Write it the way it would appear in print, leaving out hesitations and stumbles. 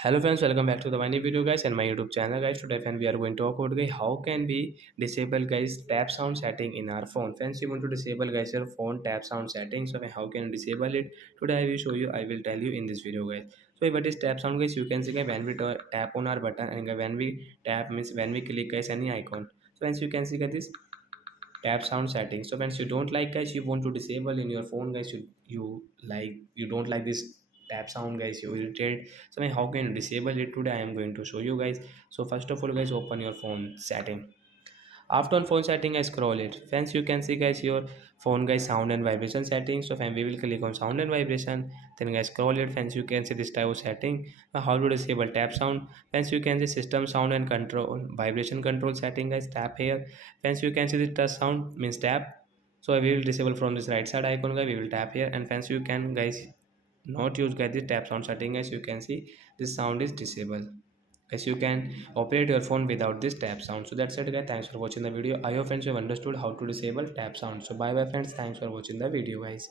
Hello friends, welcome back to the my new video guys and my YouTube channel guys. Today friend we are going to talk about guys how can we disable guys tap sound setting in our phone. Friends, you want to disable guys your phone tap sound setting. So how can you disable it? Today I will show you. I will tell you in this video guys. So what is tap sound guys? You can see guys when we tap on our button and when we tap means when we click guys any icon. So friends you can see guys this tap sound settings. So once you don't like guys, you want to disable in your phone guys, you don't like this tap sound guys, you irritated. So how can you disable it? Today I am going to show you guys. So first of all guys, open your phone setting. After on phone setting, I scroll it. Friends, you can see guys your phone guys sound and vibration settings. So when we will click on sound and vibration, then guys scroll it. Friends, you can see this type of setting. How to disable tap sound? Friends, you can see system sound and control vibration control setting guys. Tap here. Friends, you can see the touch sound means tap. So we will disable from this right side icon guys. We will tap here and friends, you can guys not use guys the tap sound setting. As you can see this sound is disabled, as you can operate your phone without this tap sound. So that's it guys, thanks for watching the video. I hope friends you have understood how to disable tap sound. So bye bye friends, thanks for watching the video guys.